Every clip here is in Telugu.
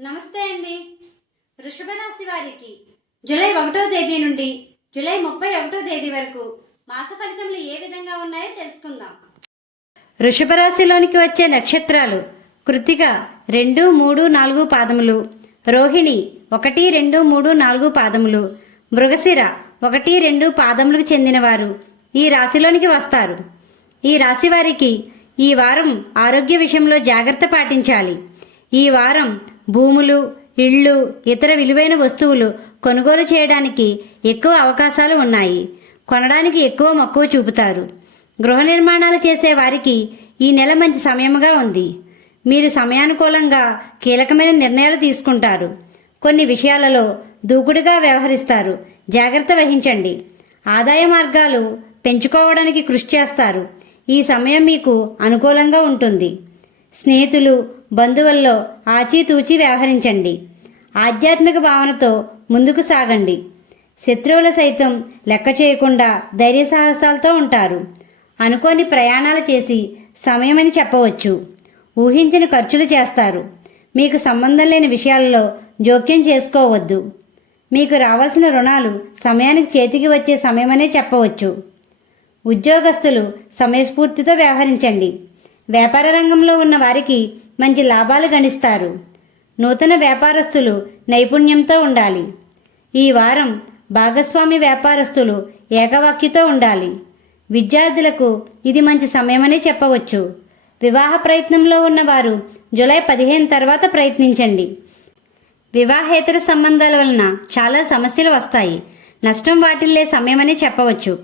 నమస్తే అండి. వృషభ రాశి వారికి జూలై ఒకటో తేదీ నుండి జూలై ముప్పై ఒకటో తేదీ వరకు మాస ఫలితములు ఏ విధంగా ఉన్నాయో తెలుసుకుందాం. వృషభ రాశిలోనికి వచ్చే నక్షత్రాలు కృతిక రెండు మూడు నాలుగు పాదములు రోహిణి ఒకటి రెండు మూడు నాలుగు పాదములు మృగశిర ఒకటి రెండు పాదములకు చెందినవారు ఈ రాశిలోనికి వస్తారు. ఈ రాశి వారికి ఈ వారం ఆరోగ్య విషయంలో జాగ్రత్త పాటించాలి. ఈ వారం భూములు ఇళ్ళు ఇతర విలువైన వస్తువులు కొనుగోలు చేయడానికి ఎక్కువ అవకాశాలు ఉన్నాయి. కొనడానికి ఎక్కువ మక్కువ చూపుతారు. గృహ నిర్మాణాలు చేసే వారికి ఈ నెల మంచి సమయముగా ఉంది. మీరు సమయానుకూలంగా కీలకమైన నిర్ణయాలు తీసుకుంటారు. కొన్ని విషయాలలో దూకుడుగా వ్యవహరిస్తారు. జాగ్రత్త వహించండి. ఆదాయ మార్గాలు పెంచుకోవడానికి కృషి చేస్తారు. ఈ సమయం మీకు అనుకూలంగా ఉంటుంది. స్నేహితులు బంధువుల్లో ఆచితూచి వ్యవహరించండి. ఆధ్యాత్మిక భావనతో ముందుకు సాగండి. శత్రువుల సైతం లెక్క చేయకుండా ధైర్య సాహసాలతో ఉంటారు. అనుకోని ప్రయాణాలు చేసి సమయమని చెప్పవచ్చు. ఊహించని ఖర్చులు చేస్తారు. మీకు సంబంధం లేని విషయాలలో జోక్యం చేసుకోవద్దు. మీకు రావాల్సిన రుణాలు సమయానికి చేతికి వచ్చే సమయమనే చెప్పవచ్చు. ఉద్యోగస్తులు సమయస్ఫూర్తితో వ్యవహరించండి. వ్యాపార రంగంలో ఉన్న వారికి మంచి లాభాలు గణిస్తారు. నూతన వ్యాపారస్తులు నైపుణ్యంతో ఉండాలి. ఈ వారం భాగస్వామి వ్యాపారస్తులు ఏకవాక్యతో ఉండాలి. విద్యార్థులకు ఇది మంచి సమయమనే చెప్పవచ్చు. వివాహ ప్రయత్నంలో ఉన్నవారు జూలై పదిహేను తర్వాత ప్రయత్నించండి. వివాహేతర సంబంధాల వలన చాలా సమస్యలు వస్తాయి. నష్టం వాటిల్లే సమయమని చెప్పవచ్చు.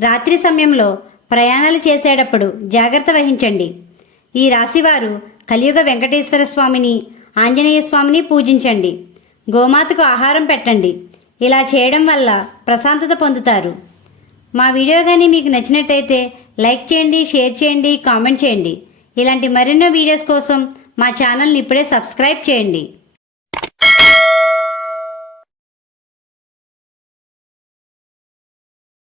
రాత్రి సమయంలో ప్రయాణాలు చేసేటప్పుడు జాగ్రత్త వహించండి. ఈ రాశివారు కలియుగ వెంకటేశ్వర స్వామిని ఆంజనేయ స్వామిని పూజించండి. గోమాతకు ఆహారం పెట్టండి. ఇలా చేయడం వల్ల ప్రశాంతత పొందుతారు. మా వీడియో కానీ మీకు నచ్చినట్టయితే లైక్ చేయండి షేర్ చేయండి కామెంట్ చేయండి. ఇలాంటి మరెన్నో వీడియోస్ కోసం మా ఛానల్ని ఇప్పుడే సబ్స్క్రైబ్ చేయండి.